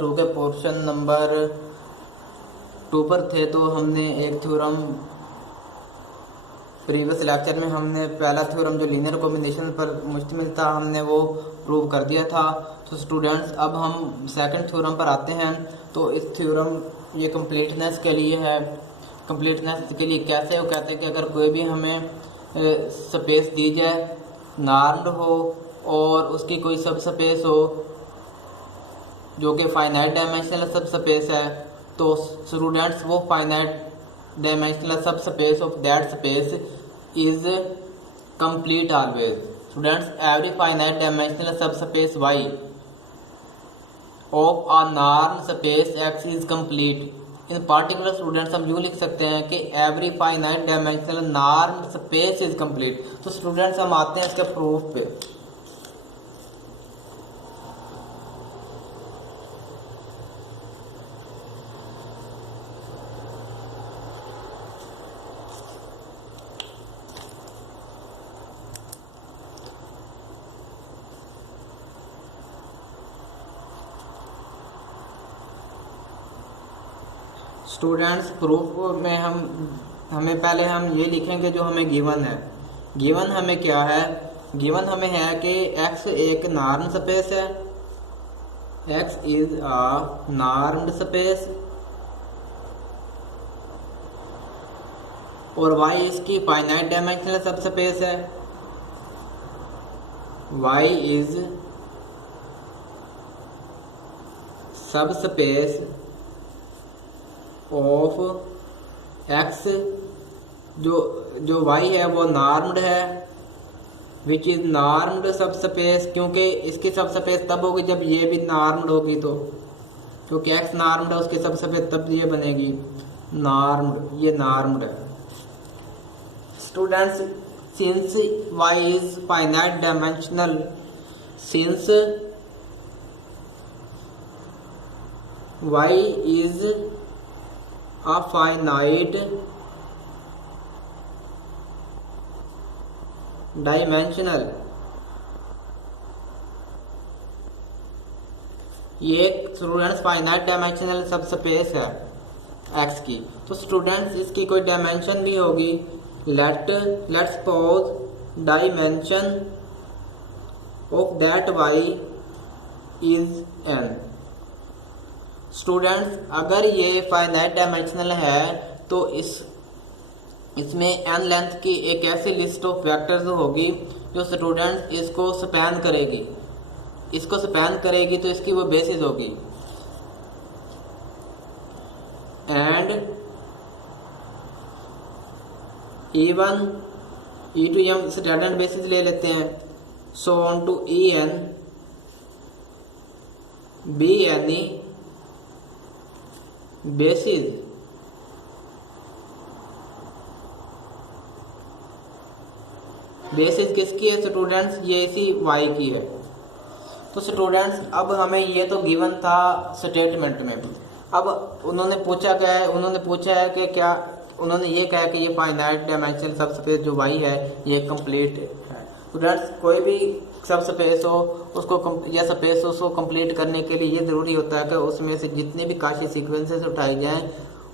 2 के portion number 2 पर थे, तो हमने एक थ्योरम प्रीवियस लेक्चर में हमने पहला थ्योरम जो लीनियर कॉम्बिनेशन पर मुश्तमिल था हमने वो प्रूव कर दिया था। तो स्टूडेंट्स अब हम सेकंड थ्योरम पर आते हैं। तो इस थ्योरम ये कंप्लीटनेस के लिए है। कंप्लीटनेस के लिए कैसे? वो कहते हैं कि अगर कोई भी हमें स्पेस दी जाए, नॉर्म्ड हो और उसकी कोई सब स्पेस हो जो कि फाइनाइट डायमेंशनल सब स्पेस है, तो स्टूडेंट्स वो finite dimensional subspace of that space is complete always. Students, every finite dimensional subspace Y of a norm space X is complete. In particular students हम यूँ लिख सकते हैं कि every finite dimensional norm space is complete. तो students हम आते हैं इसके प्रूफ पे। स्टूडेंट्स प्रूफ में हमें पहले हम ये लिखेंगे जो हमें गिवन है। गिवन हमें क्या है? गिवन हमें है कि x एक नॉर्म स्पेस है, x इज अ नॉर्म्ड स्पेस, और y इसकी फाइनाइट डायमेंशनल सब स्पेस है। y इज सब स्पेस ऑफ x, जो y है वो नॉर्म्ड है, विच इज नॉर्म्ड सब स्पेस, क्योंकि इसकी सब स्पेस तब होगी जब ये भी नॉर्म्ड होगी। तो क्योंकि x नॉर्म्ड है उसकी सब स्पेस तब ये बनेगी नॉर्म्ड, ये नॉर्म्ड है। Students, since y is finite dimensional, since y is a finite dimensional, ये स्टूडेंट्स फाइनाइट डायमेंशनल सब स्पेस है x की। तो स्टूडेंट्स इसकी कोई डायमेंशन भी होगी। Let's suppose dimension of that y is n। Students अगर ये फाइनाइट डायमेंशनल है तो इसमें n लेंथ की एक ऐसी लिस्ट ऑफ वेक्टर्स होगी जो स्टूडेंट्स इसको स्पैन करेगी। इसको स्पैन करेगी तो इसकी वो बेसिस होगी। एंड E1 E2 हम स्टैंडर्ड बेसिस ले लेते हैं, so on to En Bne basis. Basis किसकी है स्टूडेंट्स? ये इसी y की है। तो स्टूडेंट्स अब हमें ये तो गिवन था स्टेटमेंट में। अब उन्होंने पूछा क्या है? उन्होंने पूछा है कि क्या, उन्होंने ये कहा कि ये फाइनाइट डायमेंशनल सब स्पेस जो y है ये कंप्लीट है। स्टूडेंट्स कोई भी सब स्पेस हो उसको या स्पेस हो उसको कंप्लीट करने के लिए ये ज़रूरी होता है कि उसमें से जितने भी काशी सीक्वेंसेस उठाए जाएं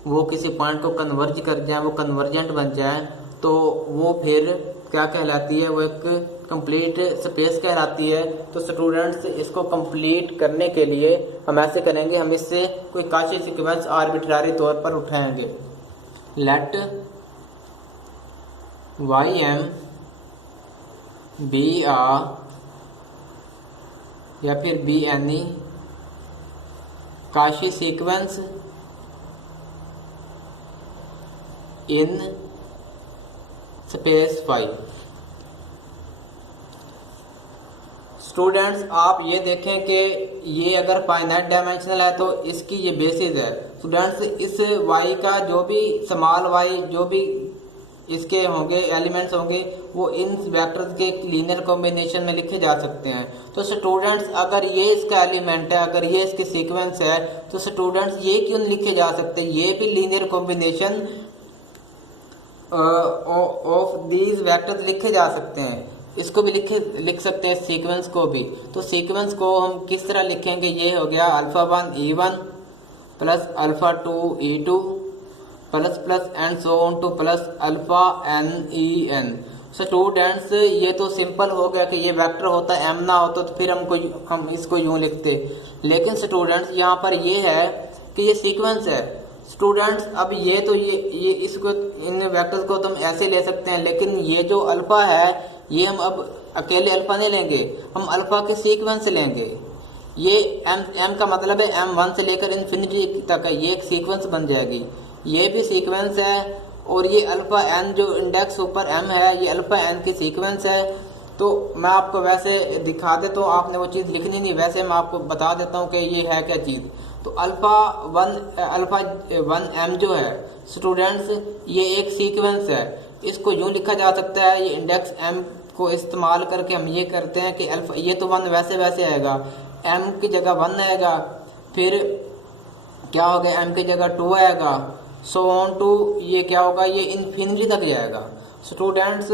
वो किसी पॉइंट को कन्वर्ज कर जाएं, वो कन्वर्जेंट बन जाएं, तो वो फिर क्या कहलाती है? वो एक कंप्लीट स्पेस कहलाती है। तो स्टूडेंट्स इसको कंप्लीट करने के लिए हम ऐसे करेंगे, हम इससे कोई काशी सीक्वेंस आर्बिट्ररी तौर पर उठाएंगे। लेट ym बी आ या फिर be any Kashi sequence in space 5। Students आप ये देखें कि ये अगर फाइनाइट डायमेंशनल है तो इसकी ये बेसिस है। स्टूडेंट्स इस y का जो भी स्मॉल y जो भी इसके होंगे एलिमेंट्स होंगे वो इन वेक्टर्स के लीनियर कॉम्बिनेशन में लिखे जा सकते हैं। तो स्टूडेंट्स अगर ये इसका एलिमेंट है, अगर ये इसकी सीक्वेंस है, तो स्टूडेंट्स ये क्यों लिखे जा सकते? ये भी linear combination of these vectors लिखे जा सकते हैं। इसको भी लिख सकते हैं सीक्वेंस को भी। तो सीक्वेंस को हम किस तरह लिखेंगे, ये हो गया alpha 1 E1 plus alpha 2 E2 plus plus and so on to plus alpha NEN। Students ये तो सिंपल हो गया कि ये वेक्टर होता है, m ना होता तो फिर हम इसको यूं लिखते, लेकिन स्टूडेंट्स यहाँ पर ये है कि ये सीक्वेंस है। स्टूडेंट्स अब ये तो ये इसको इन वेक्टर्स को तो हम ऐसे ले सकते हैं, लेकिन ये जो अल्फा है ये हम अब अकेले अल्फा नहीं लेंगे, हम अल्फा के सीक्वेंस लेंगे। ये m का मतलब है m1 से लेकर इन्फिनिटी तक है, ये एक सीक्वेंस बन जाएगी, ये भी सीक्वेंस है। और ये अल्फा n जो इंडेक्स ऊपर m है, ये अल्फा n की सीक्वेंस है। तो मैं आपको वैसे दिखा देता हूँ, आपने वो चीज़ लिखनी नहीं, वैसे मैं आपको बता देता हूँ कि ये है क्या चीज़। तो अल्फा 1m जो है स्टूडेंट्स, ये एक सीक्वेंस है, इसको यूँ लिखा जा सकता है। ये इंडेक्स m को इस्तेमाल करके हम ये करते हैं कि अल्फा, ये तो 1 वैसे आएगा, m की जगह 1 आएगा, फिर क्या हो गया m की जगह 2 आएगा, सो ऑन टू ये क्या होगा, ये इन्फिनिटी तक जाएगा। स्टूडेंट्स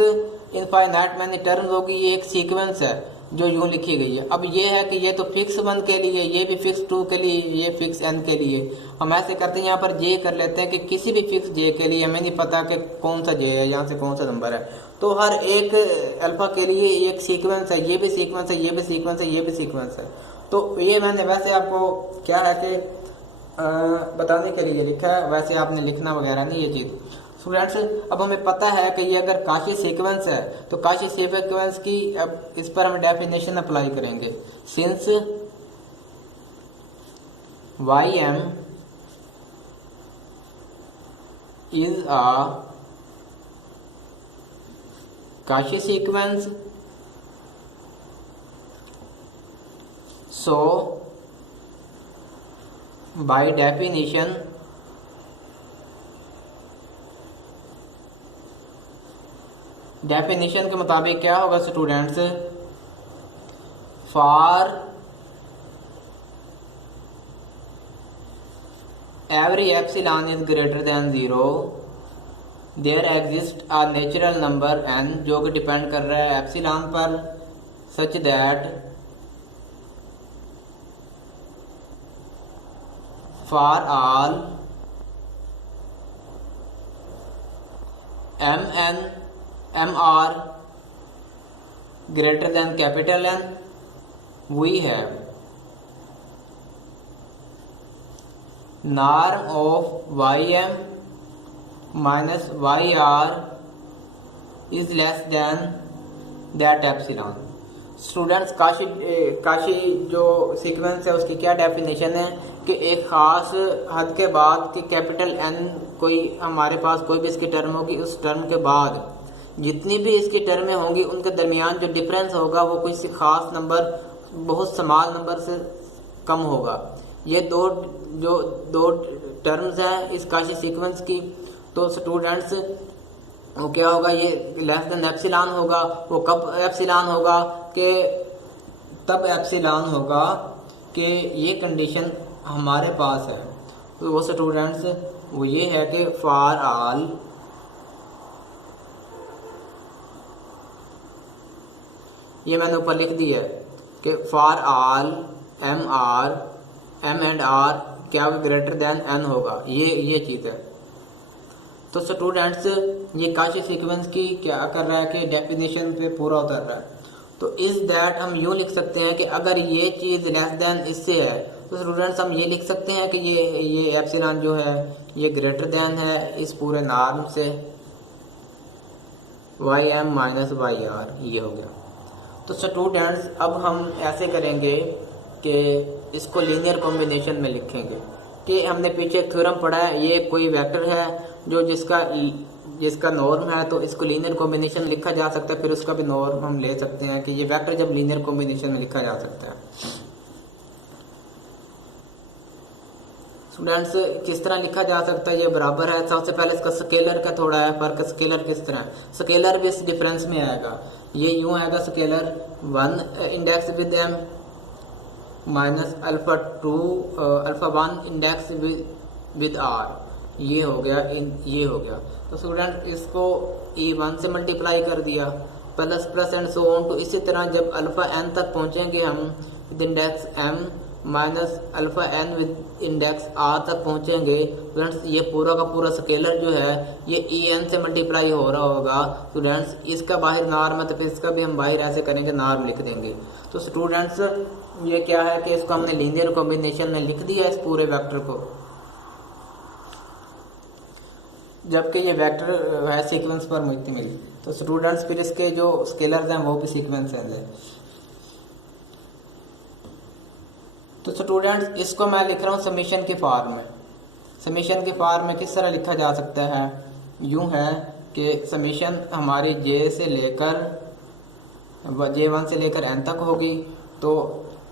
इनफाइनाइट मैनी टर्म्स होगी, ये एक सीक्वेंस है जो यूँ लिखी गई है। अब ये है कि ये तो फिक्स 1 के लिए, ये भी फिक्स 2 के लिए, ये फिक्स n के लिए। हम ऐसे करते हैं, यहाँ पर j कर लेते हैं कि किसी भी फिक्स j के लिए हमें नहीं पता कि कौन सा j है, यहाँ से कौन सा नंबर है, तो हर एक अल्फा के लिए एक सीक्वेंस है, ये भी सीक्वेंस है, ये भी सीक्वेंस है, ये भी सीक्वेंस है। तो ये मैंने वैसे आपको क्या है कि बताने के लिए लिखा है, वैसे आपने लिखना वगैरह नहीं ये चीज़। स्टूडेंट्स अब हमें पता है कि ये अगर काशी सीक्वेंस है तो काशी सीक्वेंस की अब इस पर हम डेफिनेशन अप्लाई करेंगे। Since Ym is a Cauchy sequence, so by definition के मुताबिक क्या होगा students, for every epsilon is greater than 0 there exist a natural number n, जो कि डिपेंड कर रहा है एप्सिलॉन पर, such that for all mr greater than capital N, we have norm of ym minus yr is less than that epsilon। Students Kashi जो sequence है उसकी क्या डेफिनेशन है कि एक ख़ास हद के बाद कि कैपिटल N कोई हमारे पास कोई भी इसकी टर्म होगी, उस टर्म के बाद जितनी भी इसकी टर्में होंगी उनके दरमियान जो डिफरेंस होगा वो किसी ख़ास नंबर, बहुत स्मॉल नंबर से कम होगा। ये दो टर्म्स हैं इस काशी सीक्वेंस की। तो स्टूडेंट्स वो क्या होगा, ये लेस देन एप्सिलॉन होगा। वो कब एप्सिलॉन होगा कि तब एप्सिलॉन होगा कि ये कंडीशन हमारे पास है। तो वो स्टूडेंट्स वो ये है कि फॉर ऑल ये मैंने ऊपर लिख दिया है कि for all m and r क्या ग्रेटर देन n होगा, ये चीज़ है। तो स्टूडेंट्स ये काशी सीक्वेंस की क्या कर रहा है कि डेफिनेशन पे पूरा उतर रहा है। तो इस दैट हम यूँ लिख सकते हैं कि अगर ये चीज़ लेस देन इससे है तो स्टूडेंट्स हम ये लिख सकते हैं कि ये एप्सिलॉन जो है ये ग्रेटर देन है इस पूरे नॉर्म से, ym माइनस yr, ये हो गया। तो स्टूडेंट्स अब हम ऐसे करेंगे कि इसको लीनियर कॉम्बिनेशन में लिखेंगे कि हमने पीछे थ्योरम पढ़ा है, ये कोई वेक्टर है जो जिसका नॉर्म है, तो इसको लीनियर कॉम्बिनेशन में लिखा जा सकता है। फिर उसका भी नॉर्म हम ले सकते हैं कि ये वेक्टर जब लीनियर कॉम्बिनेशन में लिखा जा सकता है। स्टूडेंट्स किस तरह लिखा जा सकता है, ये बराबर है। सबसे पहले इसका स्केलर का थोड़ा है फर्क। स्केलर किस तरह, स्केलर भी इस डिफरेंस में आएगा। ये यूँ आएगा scalar 1 index with m minus alpha 1 index with r, ये हो गया। तो स्टूडेंट इसको E1 से मल्टीप्लाई कर दिया plus plus and so on. तो इसी तरह जब अल्फा एन तक पहुंचेंगे हम with index m minus alpha n with index r तक पहुंचेंगे स्टूडेंट्स, ये पूरा का पूरा स्केलर जो है ये ई एन से मल्टीप्लाई हो रहा होगा स्टूडेंट्स। इसका बाहर नॉर्म है तो फिर इसका भी हम बाहर ऐसे करेंगे, नॉर्म लिख देंगे। तो स्टूडेंट्स ये क्या है कि इसको हमने लीनियर कॉम्बिनेशन में लिख दिया इस पूरे वेक्टर को, जबकि ये वेक्टर है सीक्वेंस पर मुश्तमिल। तो स्टूडेंट्स फिर इसके जो स्केलर्स हैं वो भी सीक्वेंस हैं। तो स्टूडेंट्स इसको मैं लिख रहा हूँ समीशन के फॉर्म में। समीशन के फॉर्म में किस तरह लिखा जा सकता है, यूं है कि समीशन हमारी जे से लेकर J1 से लेकर n तक होगी। तो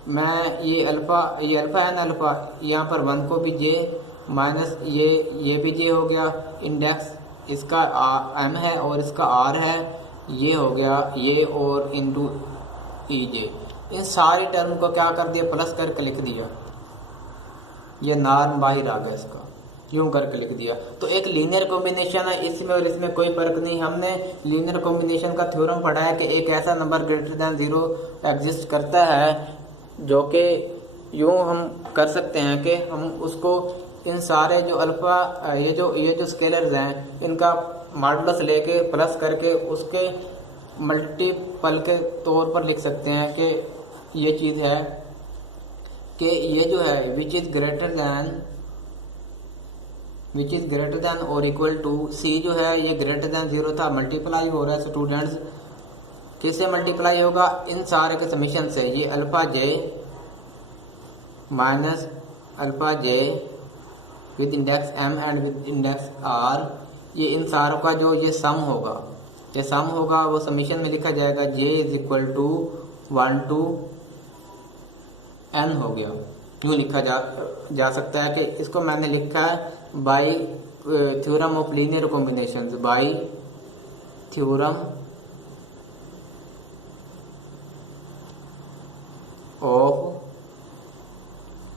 मैं ये अल्फ़ा एन अल्फ़ा यहाँ पर 1 को भी j माइनस ये भी j हो गया, इंडेक्स इसका m है और इसका r है, ये हो गया ये और इंटू ई जे। इन सारी टर्म को क्या कर दिया, प्लस करके लिख दिया, ये नॉर्म बाहर आ गया इसका, यूं करके लिख दिया। तो एक लीनियर कॉम्बिनेशन है, इसमें और इसमें कोई फर्क नहीं। हमने लीनियर कॉम्बिनेशन का थ्योरम पढ़ा है कि एक ऐसा नंबर ग्रेटर दैन 0 एग्जिस्ट करता है जो कि यूं हम कर सकते हैं कि हम उसको इन सारे जो अल्फ़ा ये जो स्केलर्स हैं इनका मॉडुलस लेके प्लस करके उसके मल्टीपल के तौर पर लिख सकते हैं कि ये चीज़ है कि ये जो है विच इज़ ग्रेटर दैन और इक्वल टू सी जो है ये ग्रेटर दैन 0 था, मल्टीप्लाई हो रहा है स्टूडेंट्स। किससे मल्टीप्लाई होगा, इन सारे के समीशन से। ये alpha j minus alpha j with index m and with index r, ये इन सारों का जो ये सम होगा वो समीशन में लिखा जाएगा। J is equal to 1 to n हो गया। यूँ लिखा जा सकता है कि इसको मैंने लिखा है by theorem of linear combinations, by theorem of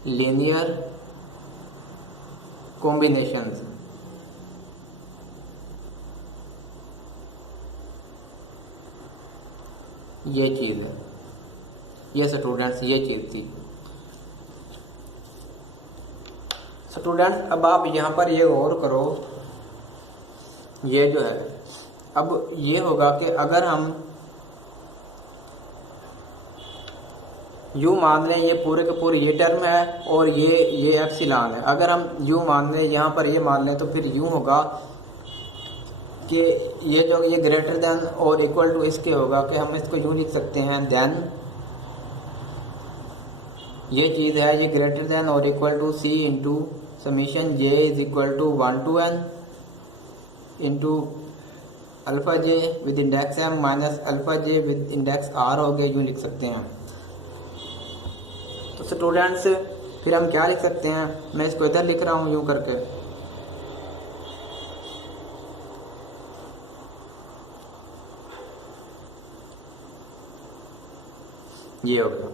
linear combinations. ये चीज़ है, ये स्टूडेंट्स ये चीज़ थी। स्टूडेंट्स अब आप यहाँ पर ये गौर करो, ये जो है अब ये होगा कि अगर हम यू मान लें ये पूरे के पूरे ये टर्म है और ये एप्सिलॉन है, अगर हम यू मान लें यहाँ पर ये मान लें तो फिर यूँ होगा कि ये जो ये ग्रेटर देन और इक्वल टू इसके होगा कि हम इसको यूँ लिख सकते हैं देन ये चीज़ है ये ग्रेटर देन और equal to c into summation j is equal to 1 to n into alpha j with index m minus alpha j with index r हो गया, यूँ लिख सकते हैं। तो स्टूडेंट्स फिर हम क्या लिख सकते हैं, मैं इसको इधर लिख रहा हूँ यूँ करके, ये हो गया।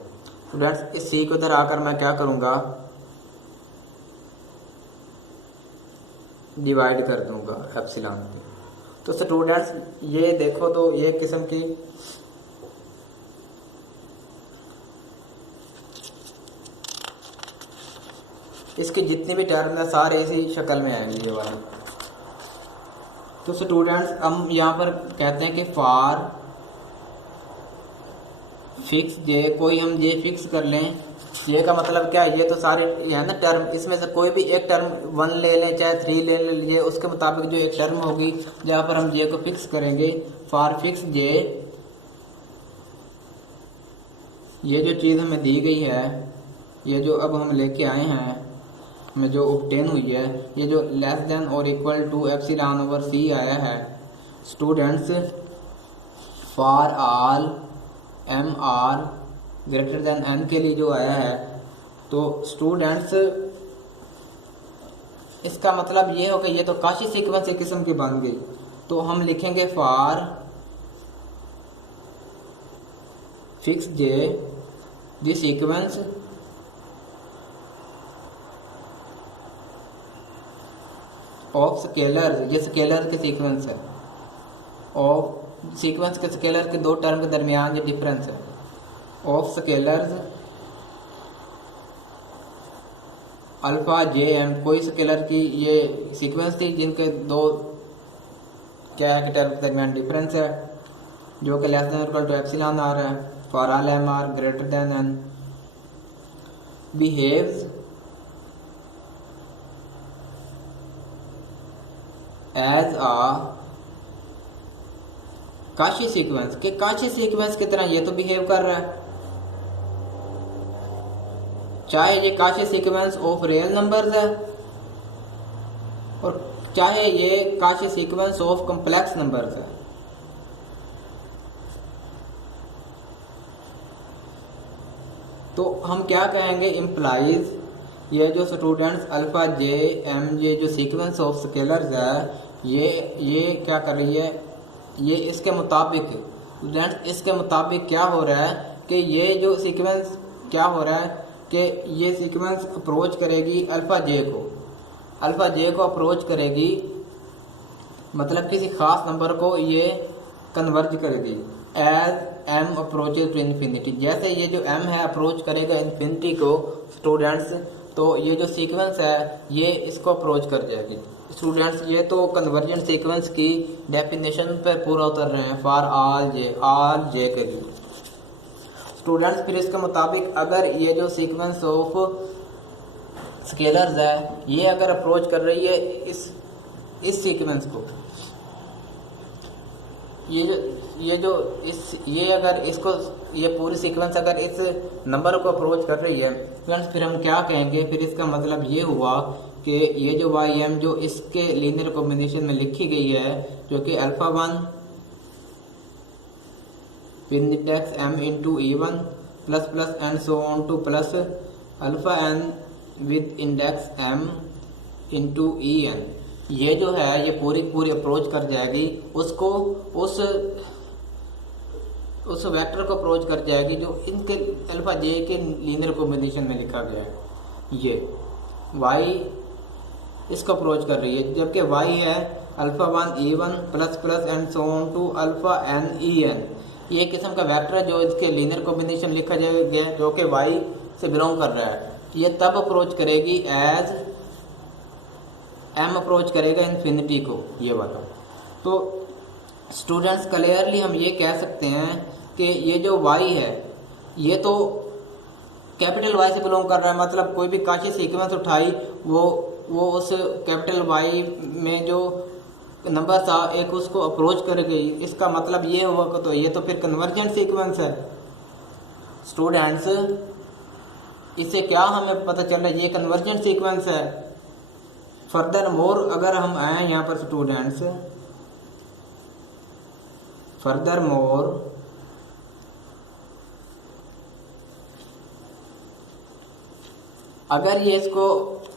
स्टूडेंट्स इस सी को इधर आकर मैं क्या करूँगा, डिवाइड कर दूंगा एप्सिलॉन पे। तो स्टूडेंट्स ये देखो तो ये किस्म की इसकी जितनी भी टर्म है सारे इसी शक्ल में आएंगे ये वाले। तो स्टूडेंट्स हम यहाँ पर कहते हैं कि फॉर फिक्स जे, कोई हम जे फिक्स कर लें, ये का मतलब क्या है, ये तो सारे ये है ना टर्म, इसमें से कोई भी एक टर्म 1 ले लें चाहे 3 ले लीजिए, उसके मुताबिक जो एक टर्म होगी जहाँ पर हम जे को फिक्स करेंगे। फॉर फिक्स जे, ये जो चीज़ हमें दी गई है, ये जो अब हम लेके आए हैं, में जो ऑब्टेन हुई है, ये जो लेस देन और equal to epsilon over C आया है students, for all M are greater than n के लिए जो आया है। तो स्टूडेंट्स इसका मतलब ये हो कि ये तो काशी सीक्वेंस एक किस्म की बन गई। तो हम लिखेंगे for fix J the sequence of scalar, ये स्केलर के सीक्वेंस है, ऑफ सीक्वेंस के स्केलर के दो टर्म के दरमियान ये डिफरेंस है of scalars alpha J M, कोई स्केलर की ये सीक्वेंस थी जिनके दो क्या है कि टर्म के दरमियान डिफरेंस है जो कि less than equal to epsilon आ रहा है for all M are greater than N, behaves as a Cauchy sequence के काशी सीक्वेंस की तरह ये तो बिहेव कर रहा है, चाहे ये Kashi sequence of real numbers है और चाहे ये Kashi sequence of complex numbers है। तो हम क्या कहेंगे, इम्प्लाइज ये जो स्टूडेंट्स अल्फा जे एम ये जो सीक्वेंस ऑफ स्केलर्स है ये क्या कर रही है, ये इसके मुताबिक स्टूडेंट्स इसके मुताबिक क्या हो रहा है कि ये जो सीक्वेंस क्या हो रहा है कि ये सीक्वेंस अप्रोच करेगी अल्फा जे को अप्रोच करेगी, मतलब किसी खास नंबर को ये कन्वर्ज करेगी as M approaches to infinity. जैसे ये जो एम है अप्रोच करेगा इन्फिनिटी को स्टूडेंट्स, तो ये जो सीक्वेंस है ये इसको अप्रोच कर जाएगी स्टूडेंट्स। ये तो कन्वर्जेंट सीक्वेंस की डेफिनेशन पर पूरा उतर रहे हैं फॉर ऑल जे के लिए स्टूडेंट्स। फिर इसके मुताबिक अगर ये जो सीक्वेंस ऑफ स्केलर्स है ये अगर अप्रोच कर रही है इस सीक्वेंस को, ये अगर इसको ये पूरी सीक्वेंस अगर इस नंबर को अप्रोच कर रही है फ्रेंड्स, फिर हम क्या कहेंगे, फिर इसका मतलब ये हुआ कि ये जो वाई एम जो इसके लीनियर कॉम्बिनेशन में लिखी गई है जो कि alpha 1 with index m into E one plus plus and so on to plus alpha n with index m into E N, ये जो है ये पूरी अप्रोच कर जाएगी उसको, उस वेक्टर को अप्रोच कर जाएगी जो इनके अल्फा जे के लीनियर कॉम्बिनेशन में लिखा गया है। ये y इसको अप्रोच कर रही है, जबकि y है alpha 1 E one plus plus and so on to alpha n E N, ये किस्म का वेक्टर है जो इसके लीनियर कॉम्बिनेशन लिखा गया जो कि y से बिलोंग कर रहा है। ये तब अप्रोच करेगी एज m अप्रोच करेगा इन्फिनिटी को, ये वाला। तो स्टूडेंट्स क्लियरली हम ये कह सकते हैं कि ये जो y है ये तो कैपिटल Y से बिलोंग कर रहा है, मतलब कोई भी काशी सीक्वेंस उठाई वो उस कैपिटल Y में जो नंबर था एक उसको अप्रोच कर गई, इसका मतलब ये हुआ कि तो ये तो फिर कन्वर्जेंट सीक्वेंस है स्टूडेंट्स। इससे क्या हमें पता चल रहा है, ये कन्वर्जेंट सीक्वेंस है। फर्दर मोर अगर हम आए यहाँ पर स्टूडेंट्स, फर्दर मोर अगर ये इसको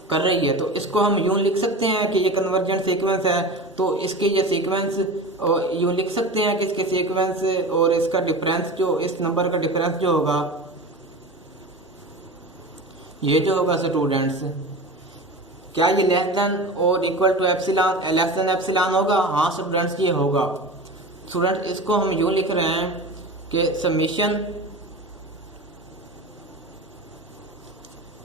कर रही है तो इसको हम यूं लिख सकते हैं कि ये कन्वर्जेंट सीक्वेंस है, तो इसके ये सीक्वेंस यूं लिख सकते हैं कि इसके सीक्वेंस और इसका डिफरेंस जो इस नंबर का डिफरेंस जो होगा ये जो होगा स्टूडेंट्स, क्या ये लेस देन और equal to epsilon, less than epsilon होगा? हाँ स्टूडेंट्स ये होगा। स्टूडेंट्स इसको हम यूं लिख रहे हैं कि समीशन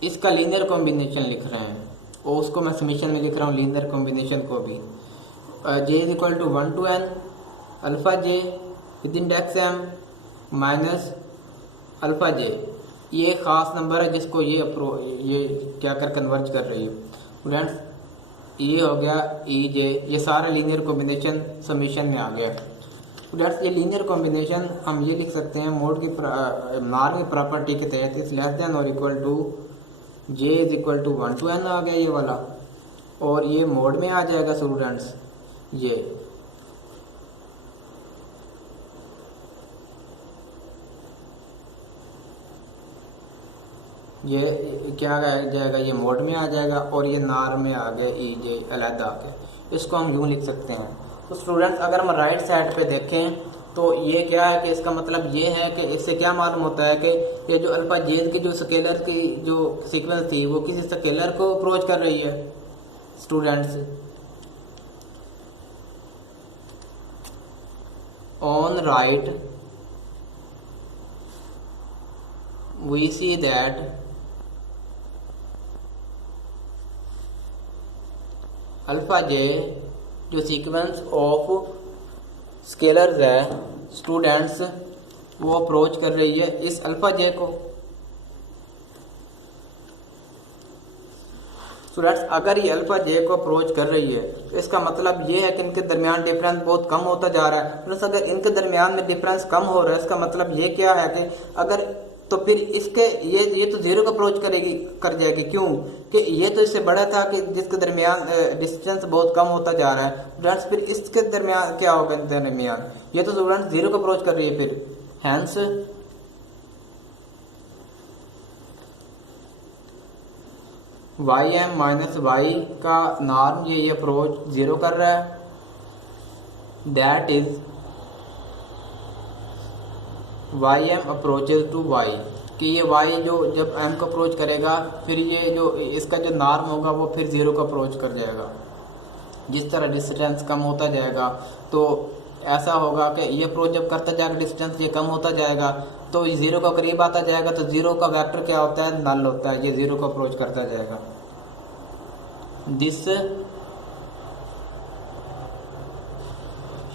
इसका लीनियर कॉम्बिनेशन लिख रहे हैं और उसको मैं समीशन में लिख रहा हूँ लीनियर कॉम्बिनेशन को भी, j is equal to 1 to n alpha J with index m minus alpha J, ये ख़ास नंबर है जिसको ये क्या कर कन्वर्ज कर रही है स्टूडेंट्स। ये हो गया ई जे, ये सारा लीनियर कॉम्बिनेशन समीशन में आ गया स्टूडेंट्स। ये लीनियर कॉम्बिनेशन हम ये लिख सकते हैं मोड की नॉर्मल प्रॉपर्टी के तहत इस लेस देन और equal to j is equal to 1 to n आ गया ये वाला, और ये मोड में आ जाएगा स्टूडेंट्स। ये क्या आ जाएगा, ये मोड में आ जाएगा और ये नार में आ गया ई जे अलहदा आ गया, इसको हम यूँ लिख सकते हैं। तो स्टूडेंट्स अगर हम राइट साइड पे देखें तो ये क्या है कि इसका मतलब ये है कि इससे क्या मालूम होता है कि ये जो अल्फा जे की जो स्केलर की जो सीक्वेंस थी वो किसी स्केलर को अप्रोच कर रही है students. on right we see that alpha जे जो सीक्वेंस ऑफ स्केलर्स है स्टूडेंट्स वो अप्रोच कर रही है इस अल्फा जे को। स्टूडेंट्स अगर ये अल्फा जे को अप्रोच कर रही है तो इसका मतलब ये है कि इनके दरमियान डिफरेंस बहुत कम होता जा रहा है। फ्रेंड्स अगर इनके दरमियान में डिफरेंस कम हो रहा है इसका मतलब ये क्या है कि अगर तो फिर इसके ये तो जीरो को अप्रोच कर जाएगी। क्यों कि ये तो इससे बड़ा था कि जिसके दरमियान डिस्टेंस बहुत कम होता जा रहा है। स्टूडेंट्स फिर इसके दरमियान क्या होगा इन दरमियान ये तो स्टूडेंट्स जीरो को अप्रोच कर रही है। फिर hence Y M minus Y का नॉर्म ये अप्रोच जीरो कर रहा है। That is Y M approaches to Y कि ये वाई जो जब एम को अप्रोच करेगा फिर ये जो इसका जो नॉर्म होगा वो फिर जीरो को अप्रोच कर जाएगा। जिस तरह डिस्टेंस कम होता जाएगा तो ऐसा होगा कि ये अप्रोच जब करता जाएगा डिस्टेंस ये कम होता जाएगा तो जीरो का करीब आता जाएगा। तो जीरो का वेक्टर क्या होता है नल होता है, ये जीरो को अप्रोच करता जाएगा। This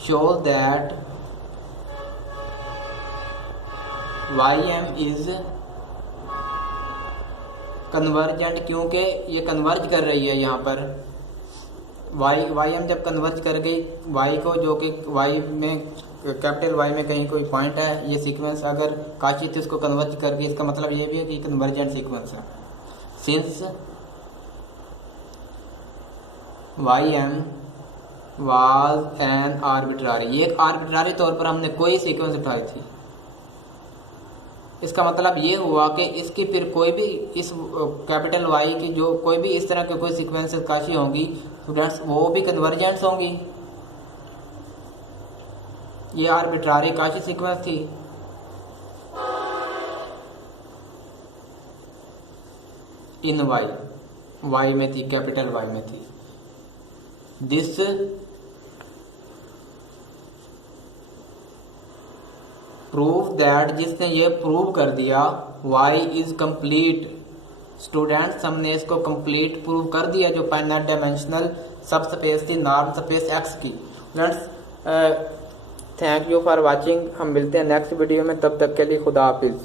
shows that YM is convergent क्योंकि ये कन्वर्ज कर रही है यहाँ पर YM जब कन्वर्ज कर गई Y को जो कि Y में कैपिटल Y में कहीं कोई पॉइंट है ये सीक्वेंस अगर काशी थी उसको कन्वर्ज कर गई इसका मतलब ये भी है कि कन्वर्जेंट सीक्वेंस है। Since YM was an arbitrary ये एक आर्बिट्रारी तौर पर हमने कोई सीक्वेंस उठाई थी। इसका मतलब ये हुआ कि इसकी फिर कोई भी इस कैपिटल वाई की जो कोई भी इस तरह के कोई सीक्वेंसेस काशी होंगी स्टूडेंट्स वो भी कन्वर्जेंट्स होंगी। ये आर्बिट्रारी काशी सीक्वेंस थी। इन वाई में थी कैपिटल वाई में थी। दिस प्रूव दैट जिसने ये प्रूव कर दिया y इज कंप्लीट। स्टूडेंट्स हमने इसको कंप्लीट प्रूव कर दिया जो फाइनाइट डायमेंशनल सब स्पेस थी नॉर्म स्पेस x की। Friends thank you for watching. हम मिलते हैं नेक्स्ट वीडियो में, तब तक के लिए खुदा हाफिज।